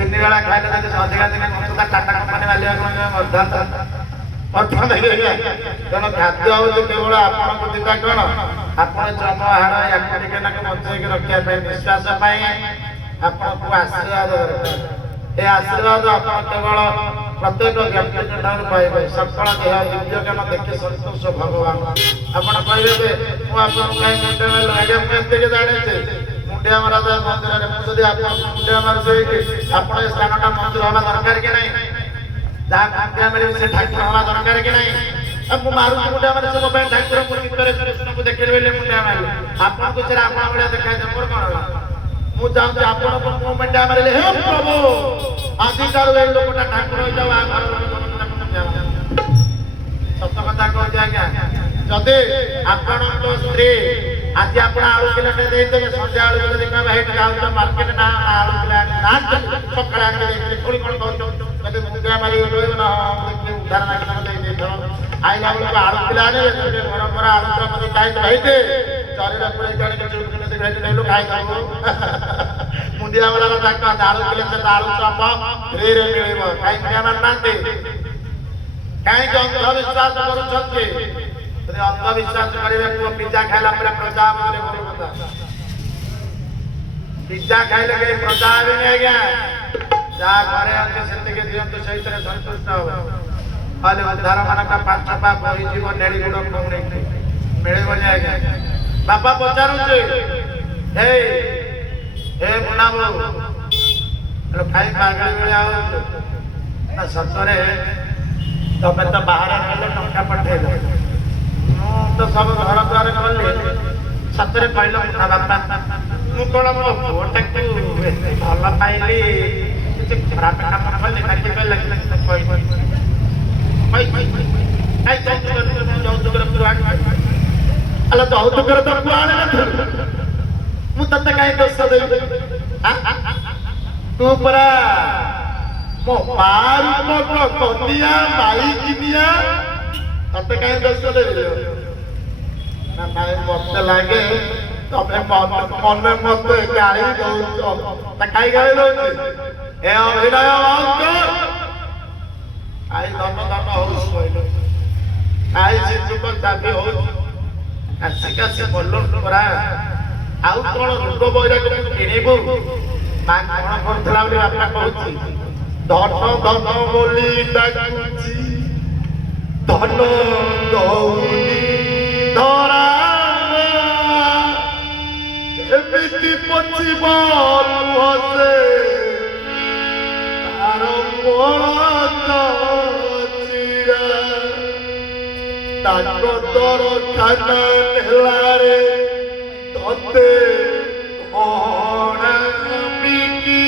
ତିନି ବେଳା ଖାଇଲେ ଯଦି ଅଧିକା ଦିନ କଞ୍ଚା ଟାଟା କମ୍ପାନୀ ମାଲିକ ତେଣୁ ଖାଦ୍ୟ ହେଉଛି କେବଳ ଆପଣଙ୍କ ଦିଟା କ'ଣ ଆପଣ ଚମ ହାଡ଼ ୟାକୁ ଟିକେ ନାକୁ ବଞ୍ଚେଇକି ରଖିବା ପାଇଁ ନିଶ୍ୱାସ ପାଇଁ ଆପଣଙ୍କୁ ଆଶୀର୍ବାଦ ଦରକାର। ଏ ଆଶୀର୍ବାଦ ଆପଣ କେବଳ ପ୍ରତ୍ୟେକ ବ୍ୟକ୍ତିଙ୍କ ଠାରୁ ପାଇବେ। ସକଳ ଦେହ ଦିବ୍ୟଜ୍ଞାନ ଦେଖି ସନ୍ତୋଷ ଭଗବାନ। ଆପଣ କହିବେ ଯେ ମୁଁ ଆପଣଙ୍କୁ କାହିଁ ମୁଣ୍ଡିଆ ମାରିଲି ଆଜ୍ଞା ମୁଁ ଏତିକି ଜାଣିଛି ମୁଣ୍ଡିଆ ମରାଯାଏ ମନ୍ଦିରରେ ମୁଁ ଯଦି ଆପଣଙ୍କୁ ମୁଣ୍ଡିଆ ମାରୁଛି ଆପଣ ଏ ସ୍ଥାନଟା ମନ୍ଦିର ହେବା ଦରକାର କି ନାହିଁ? ଯାହା ମୁଣ୍ଡିଆ ମାରିବି ସେ ଠାକୁର ହେବା ଦରକାର କି ନାହିଁ? ମୁଁ ମାରୁଛି ମୁଣ୍ଡିଆ ମାରି ମୋ ପାଇଁ ଠାକୁର ମୁଁ ଚିତ୍ତରେ କୃଷ୍ଣଙ୍କୁ ଦେଖିଲି ବୋଲି ମୁଣ୍ଡିଆ ମାରିଲି ଆପଣଙ୍କୁ ସେଟା ଆପଣ ଭଳିଆ ଦେଖାଯାଏ ମୋର କ'ଣ ହେଲା? ମୁଁ ଚାହୁଁଛି ଆପଣଙ୍କୁ ମୁଁ ମୁଣ୍ଡିଆ ମାରିଲେ ହେ ପ୍ରଭୁ ଆଜିଠାରୁ ଏଇ ଲୋକଟା ଠାକୁର ହେଇଯାଉ ସତ କଥା କହୁଛି ଆଜ୍ଞା। ଯଦି ଆପଣଙ୍କ ସ୍ତ୍ରୀ ଆଜି ଆପଣ ଆଳୁ କିଲୋଟେ ଦେଇଦେବେ ସନ୍ଧ୍ୟା ବେଳକୁ ଯଦି କହିବେ ହେଇଠି ଯାଉଛ ମାର୍କେଟ ନା ଆଳୁ କିଲୋ ସକାଳେ ଆଣି ଦେଇଥିଲେ ପୁଣି କ'ଣ କହୁଛ ଯଦି ମୁଣ୍ଡିଆ ମାରିକି ରହିବ ନା ଉଦ୍ଧାର ଦେଇଦେଇଥାଉ ଆଇଲା ବେଳକୁ ଆଳୁ କିଲୋ ଆଣିବେ ଘର ଘର ଆଳୁ ଚପ ହେଇତେ ଚରିର ପୁରେଇ ଜଣେ ନେଲୁ ଖାଇଦେବୁ ମୁଣ୍ଡିଆ ବାଲାର ତାଙ୍କ ଆଳୁ କିଲୋ ସେ ଆଳୁ ଚପ ଫ୍ରିରେ ମିଳିବ କାହିଁ ମୁଣ୍ଡିଆ ମାରୁନାହାନ୍ତି? କାହିଁକି ଅନ୍ଧବିଶ୍ୱାସ କରୁଛନ୍ତି? ଯଦି ଅନ୍ଧବିଶ୍ୱାସ କରିବେ ପୁଅ ପିଜା ଖାଇଲା ପରେ ପ୍ରଜା ହେବେ ଭଲ କଥା। ପିଜା ଖାଇଲେ କେହି ପ୍ରଜା ହେବେନି ଆଜ୍ଞା। ଯାହା ଘରେ ଅଛି ସେତିକି ଦିଅନ୍ତୁ ସେଇଥିରେ ସନ୍ତୁଷ୍ଟ ହବ। ହେଲେ ଉଦ୍ଧାର ମାନଙ୍କ ପାଞ୍ଚ ପା ବହିଯିବ ନେଳି ଗୁଡ଼ କୌଣସି ମିଳିବନି ଆଜ୍ଞା। ବାପା ପଚାରୁଛି ହେ ମୁନା ବୋଉ ଖାଇ ପାଗଳ ଭଳିଆ ହଉଛୁ ନା ସତରେ ତମେ ତ ବାହାରେ ରହିଲେ ଟଙ୍କା ପଠେଇଲ ମୁଁ ତ ସବୁ ଘର ଦ୍ୱାର କଲି ସତରେ କହିଲ ମୁନା ବାପା ମୁଁ କ'ଣ ମୋ ପୁଅଟାକୁ ଏତେ ଭଲ ପାଇଲି କିଛି ଖରାପ କାମ କଲି ତାକି କହିଲେ ଯୌତୁକରେ ପୁଅ ଆଣିଲେ ଯୌତୁକରେ ତ ପୁଅ ଆଣିନଥିଲୁ ମୁଁ ତତେ କାହିଁ ଦୋଷ ଦେବି? ତୁ ପରା ମୋ ମାର କନିଆ ମାଇକିନିଆ ତତେ କାହିଁ ଦୋଷ ଦେବି? ନା ନାଇଁ ମତେ ଲାଗେ ତମେ ମନେ ମତେ ଗାଳି ଦଉଛ। କାହିଁ ଗାଳି ଦଉଛି? ଏ ଅଭିନୟ ଅଙ୍କ ଆଇ ଧନ ଧନ ହଉଛି କହିଲ ଆଇ ସିଞ୍ଚୁକ ଚାବି ହଉଛି କାଶି କାଶି ଭଲ ପରା ଆଉ କ'ଣ ରୋଗ ବୈରାଗ କିଣିବୁ? ମା କ'ଣ କରୁଥିଲା ବୋଲି ବାପା କହୁଛି ଧନ ଧନ ବୋଲି ଡାକୁଛି ଧନ ଦଉନି ଧରା ଏମିତି ପଚିବ ହସେ ତାର ଚିରା ତାଙ୍କ ଦରଖାନା ନେଲାରେ ତତେ ବିକି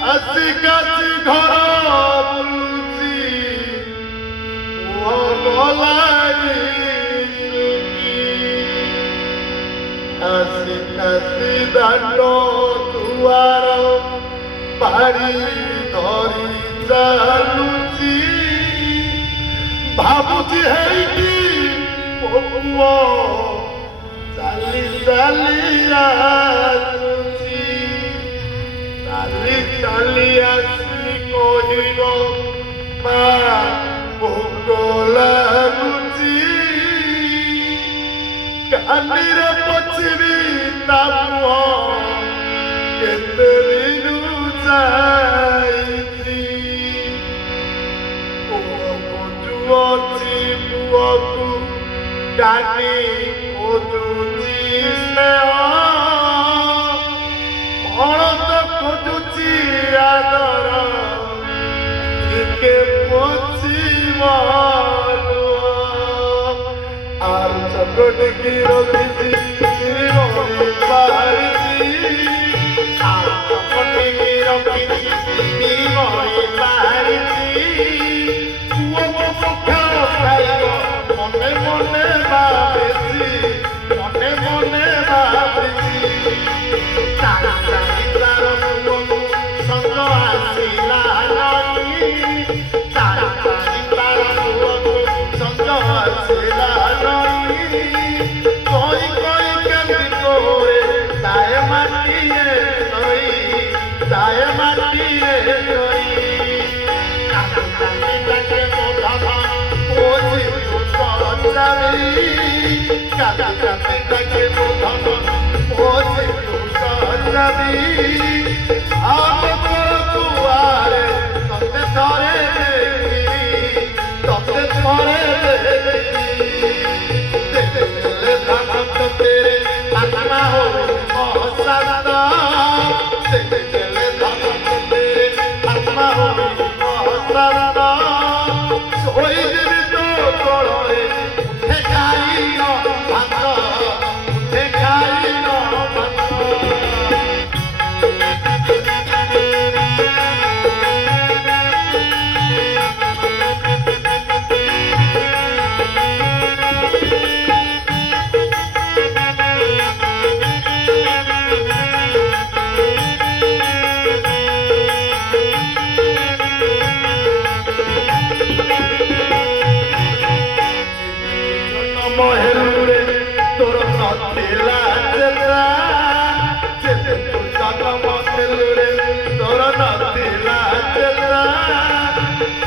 କାଶି କାଶି ଘର ବୁଲୁଛି କାଶି କାଶି ଦାଣ୍ଡ ଦୁଆର ପାରି ଧରି ଚାଲୁଛି ଭାବୁଛି ହେଇକି ମୋ ପୁଅ ଚାଲି ଚାଲି ଆସୁଛି ଚାଲି ଚାଲି ଆସି କହିବ ମା ଭୋକ ଲାଗୁଛି କାନିରେ ପଛିବି ତା ମୁହଁ କେତେ ଦିନୁ ଯାଇଛି ଅଛି ପୁଅକୁ କାନି ଖୋଜୁଛି ସ୍ନେହ କ'ଣ ତ ଖୋଜୁଛି ଆଦର ଟିକେ ପୋଛିବ ଆଉ ଚକଟିକି ରଖିଛି ବାହାରିଛି ଆଉ ଚକଟିକି ରଖିଛି ବାହାରିଛି ମନେ ମନେ ଭାବିଛି ମନେ ମନେ ଭାବିଛି ତାର ପୁଅକୁ ସଙ୍ଗ ଆସିଲା ନାହିଁ ତାର ପୁଅକୁ ସଙ୍ଗ ଆସିଲା ନାହିଁ କହି କହି କେମିତି କୋରେ ତାଏ जाए माटी रे तोरी काका ताके मोधा ओसी सजावी काका ताके मोधा ओसी सजावी आप कुआरे तते धरे तते धरे तेरे आत्मा हो सदा तेरे आत्मा हो सदा सोई दिन तो कोड़े उठे खाई नो भात उठे खाई नो भात मोहरे तोर नथिला चेता चेते तुझक मोहरे तोर नथिला चेता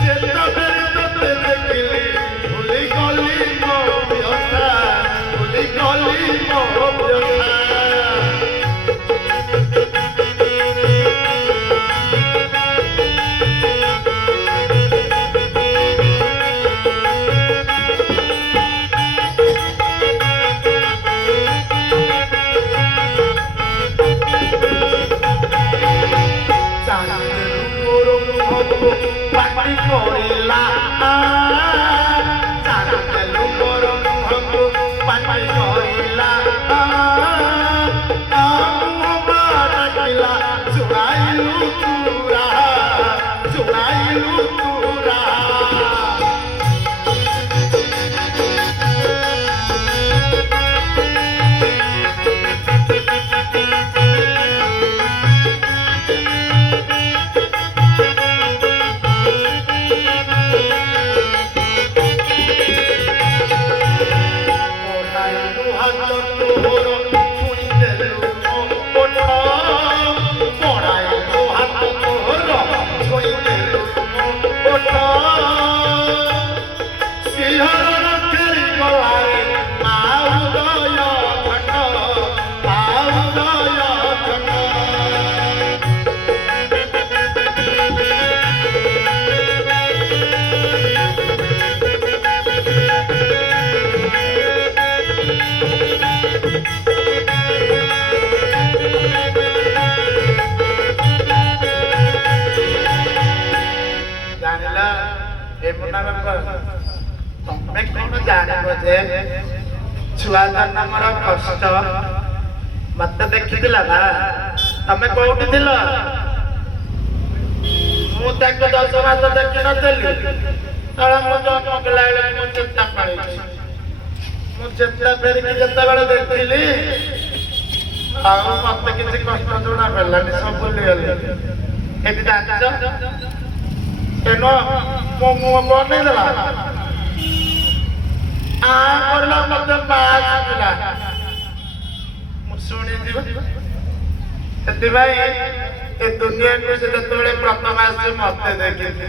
चेता बेरे तोते देखिली भूली गली मो व्यथा भूली गली मो व्यथा पाटी कोरिला सारा तेलु मोरो मुहको पाटी कोरिला मुहमा किला सुनाइलु तुरा तमें कौन जानव जे छुआ जन्मर कष्ट मत देखी तमें कौटी थिल मुझे 10 मास देखी नी मो जन्म कला मो चेता पाई मो चेता फेरिकी जिते बड़े देखिली मत किसी कष्ट जुणा पड़ानी सब भूली गली ये जाच तेन मो मुह बनईदेला करला मत पास शुणी ए दुनिया को से जतबेले प्रथम आसी मते देखि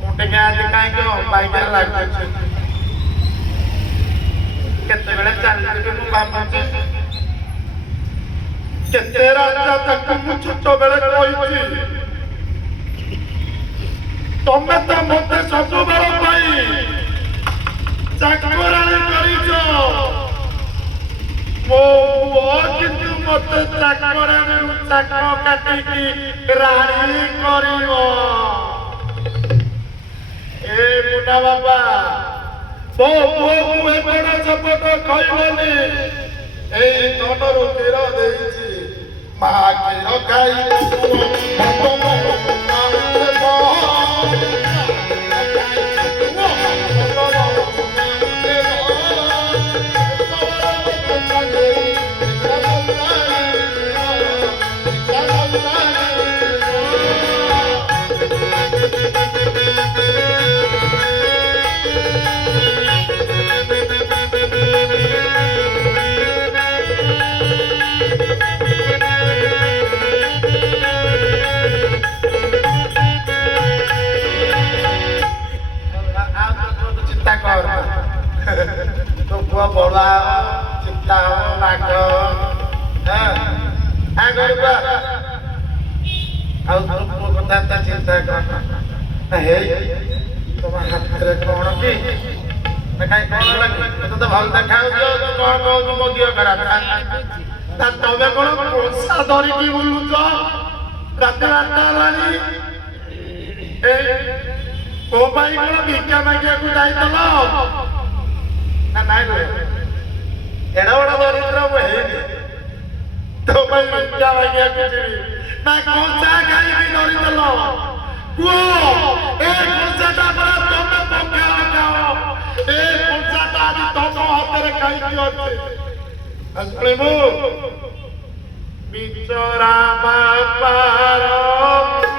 मोटे के आज काई को बाइक लागछ केते बेले चली के मु भाबछ केते राजा तक मु छोट बेले कहिछि तमे तो मते सब बेले पाई चाकरानी करिछो मो किंतु मते चाकरानी चाकर काटी की रानी करियो ए मुना बाबा बो ए बड़ा सपट खइबनी ए तोटर तीर देइछि मा की खाई ଘରକୁ ଆଉ ମୋ କଥା ଏତେ ଚିନ୍ତା କର ହେଇ ତମ ହାତରେ କଣ କି କାଇଁ କଣ ଲାଗି ତତେ ତ ଭଲ ଦେଖାଯାଉଛି ତୁ କଣ କହୁଛୁ ମୋ ଦିହ ଖରାପ ତମେ କଣ ପଇସା ଧରିକି ବୁଲୁଛ ରାତି 8ଟା ହେଲାଣି ମୋ ପାଇଁ କଣ ଭିକ୍ଷା ମାଗିବାକୁ ଯାଇଥିଲ ନା ନାଇଁ ଏଡ ବଡ ଦରିଦ୍ର ମୁଁ ହେଇନି ତୋ ପାଇଁ ଭିକ୍ଷା ମାଗିବାକୁ ଯିବି ନା କଞ୍ଚା ଖାଇକି ଧରିଦେଲ କୁହ ଏ କଞ୍ଚାଟା ପରା ତମେ ପଖାଳ ଖାଅ ଏ କଞ୍ଚାଟା ଆଜି ତମ ହାତରେ ଖାଇକି ଅଛି ଶୁଣିବୁ ବିଚରା ବାପାର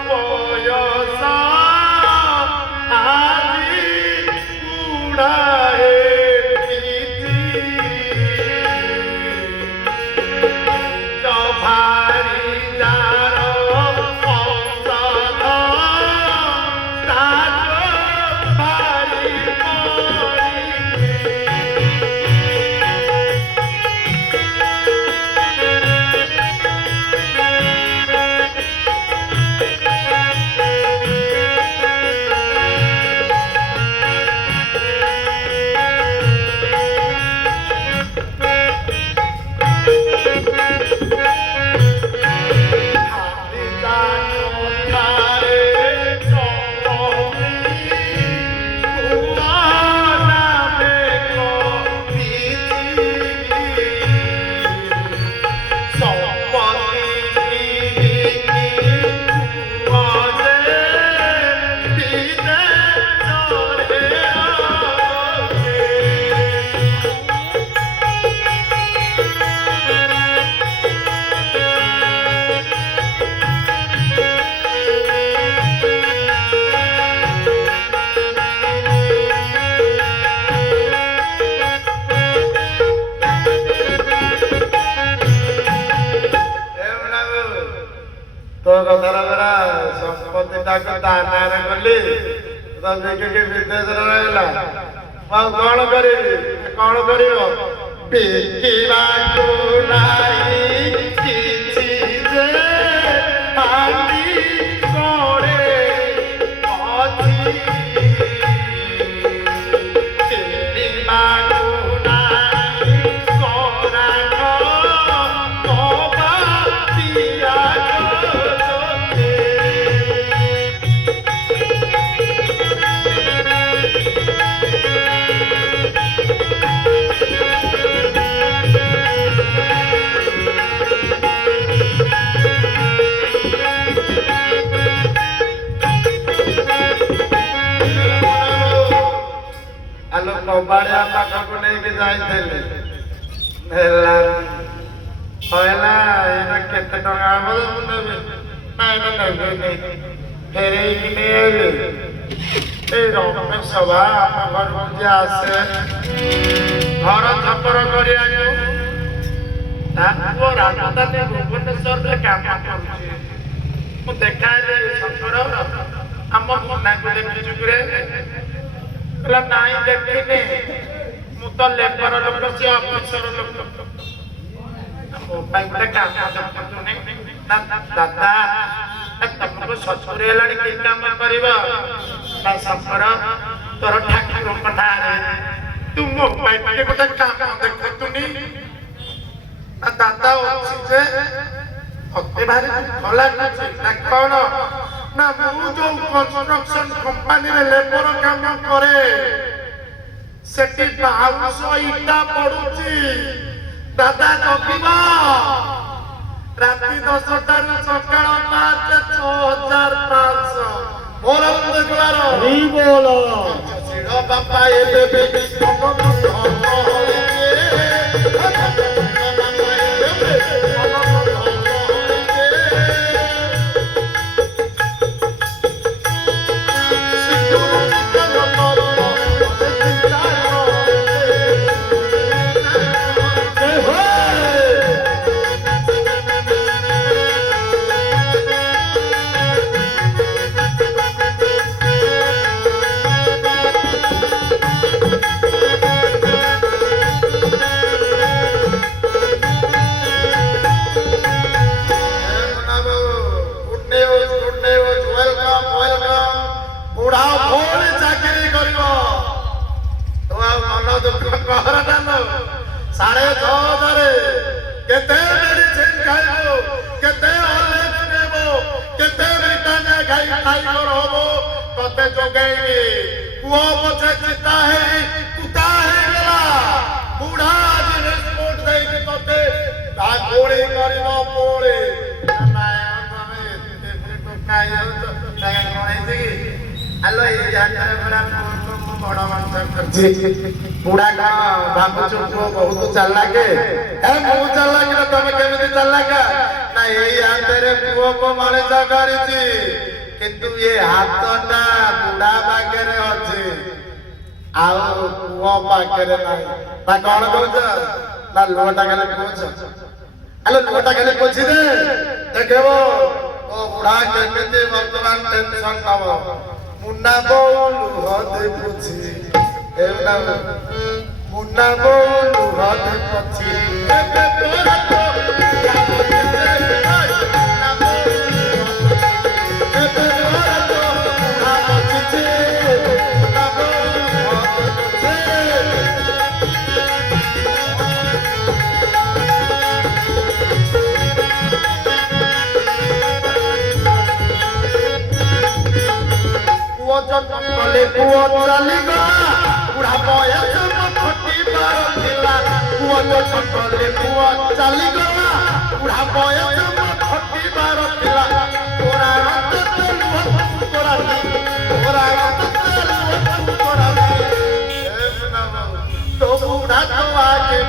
ବୟସ ଆଜି ବୁଢ଼ାଏ ଭାରି ଯାର ଔଷଧ ତାର ଭାରି तो कथरा संपत्ति दानारे गली तो बिकिकी विदेश रहा कौन कर कौन कर बिकिबाकू नाही किछि जे हांडी कोड़े अछि किनिबाकू नाही कोराक कोबा दिया कबाड़िया पाखक नहीं जाइले केते टका फेर रमेश सभा घर पूजा आसे घर छपर राजधानी भुवनेश्वर काम कर देखा छपर आम मना को देखी नाई देखने मु तो लेबर लोक से अफिसर लोक मो गोटे काम दादा तुमको सचुरी है कि काम कर सफर तोर ठाकुर कथा तू मो गोटे काम देखुनी दादा अच्छी मत भारी भल कौन ना मु जो कंस्ट्रक्शन कंपनी रे लेबर काम करे सेठी बाउंस इटा पड़ुची दादा जगिबा राति 10टा रु सकाळ 5 6500 मोर देखलार हरि बोल सिरो बापा ए देबे ପହରଟାନ 6,500 କେତେ ମେଡିସିନ ଖାଇବ କେତେ ହଲେଜ ନେବ କେତେ ଭିଟାମିନ ଖାଇବ ହବ ତତେ ଯୋଗେଇବି ପୁଅ ପଛେ ଚିତା ହେଇ କୁତା ହେଇଗଲା ବୁଢା ଆଜି ରେସ୍ପୋର୍ଟ ଦେଇକି ତତେ ତା ଗୋଳି କରିବ ପୋଳି ହ୍ୟାଲୋ ଏଇ ଜାଗାରେ ପୁରା ବଡ ମଣିଷ କରିଛି ବୁଢା କଣ ଭାବୁଛୁ ପୁଅ ବହୁତ ଚାଲାକ ମୁଁ ଚାଲାକ ନା ତମେ କେମିତି ଚାଲାକ ନା ଏଇ ହାତରେ ପୁଅକୁ ମଣିଷ କରିଛି କିନ୍ତୁ ଏ ହାତଟା ବୁଢା ପାଖରେ ଅଛି ଆଉ ପୁଅ ପାଖରେ ନାହିଁ ନା କଣ କହୁଛ ନା ଲୁହଟା ଖାଲି ପୋଛ ଆଲୋ ଲୁହଟା ଖାଲି ପୋଛି ଦେ ଦେଖିବ ଓ ବୁଢା କେମିତି ବର୍ତ୍ତମାନ ଟେନସନ ନବ ମୁନା ବୋଉ ଲୁହ ଦେଖୁଛି ମୁନା ବୋଉ ଲୁହ ଦେଖୁଛି ଏବେ ତୋର କଲେ ପୁଅ ଚାଲିଗଲା ବୁଢା ବୟସ ଖଟିବାର ଥିଲା ପୁଅ କଲେ ପୁଅ ଚାଲିଗଲା ବୁଢା ବୟସ ଖଟିବାର ଥିଲା ତୋରା ତ ବୁଢା ତ ଆଗେ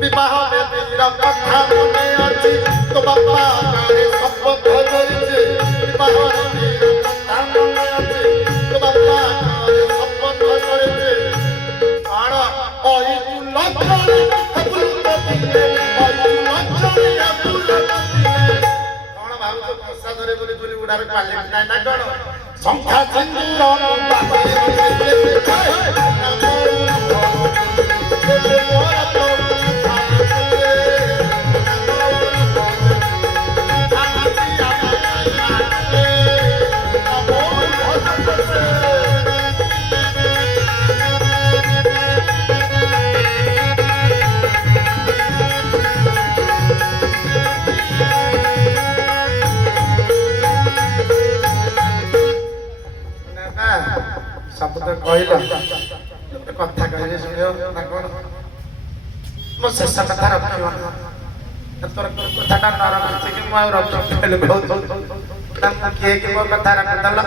विवाह कथा मने अच्छी तो बापा शपथ धरिछे विवाह कथा मने अच्छी तो बापा शपथ धरिछे कण ओई तू लक्षणी हबुल दिने ओई तू लक्षणी हबुल दिने कण भाउतो प्रसादरे बोली बोली उडारे पाले ना ना कण संख्या सिंदूर शब्द कहला कथा कहले सुनियो ना कोन मो शेष कथा रखियो तोर कथाटा न रखि कि मो रख खेले बहुत तम के मो कथा रख दला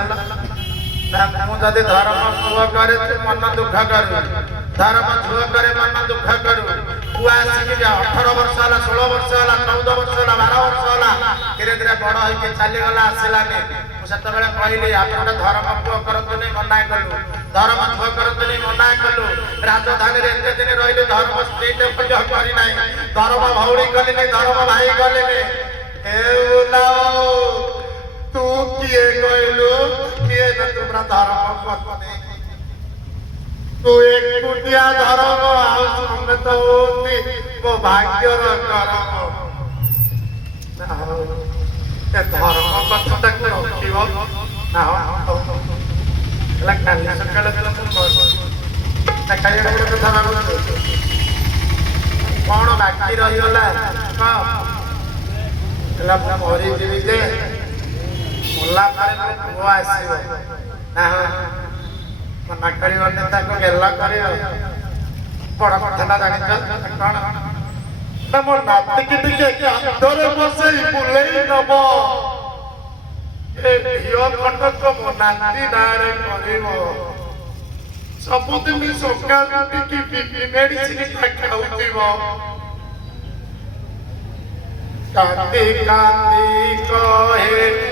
ना मु जदि धर्म छुआ करे मन दुख करू धर्म छुआ करे मन दुख करू बुआ आसी 18 वर्ष होला 16 वर्ष होला 14 वर्ष होला 12 वर्ष होला धीरे धीरे बड़ होई के चली गला आसिलाने सेते बेले कहली आपण धर्म छुआ करत नै मना कलु धर्म छुआ करत नै मना कलु राजधानी रे एते दिन रहिले धर्म स्टेट पूजा करी नै धर्म भौरी गले नै धर्म भाई गले नै एउलाओ तू किए कहलु किए न तुमरा धर्म पत्नी तू एक कुटिया धर्म आउ संग तो होती वो भाग्य र करम ना हो ए धर्म पत्नी तक रखियो ना हो लकाली सकाळ तुम बस सकाळी रे कथा भागो कौन बाकी रहीगला मरीजी जे मुला पुओ आसो मना कर गेला कर बड़ कथा जानी कौन मो नातिक कांधरे बसई बुले नब खंडक मो नाती नारे कर सबुदिन सकाल मेडिसिन खाऊ कांदी कांदी कहे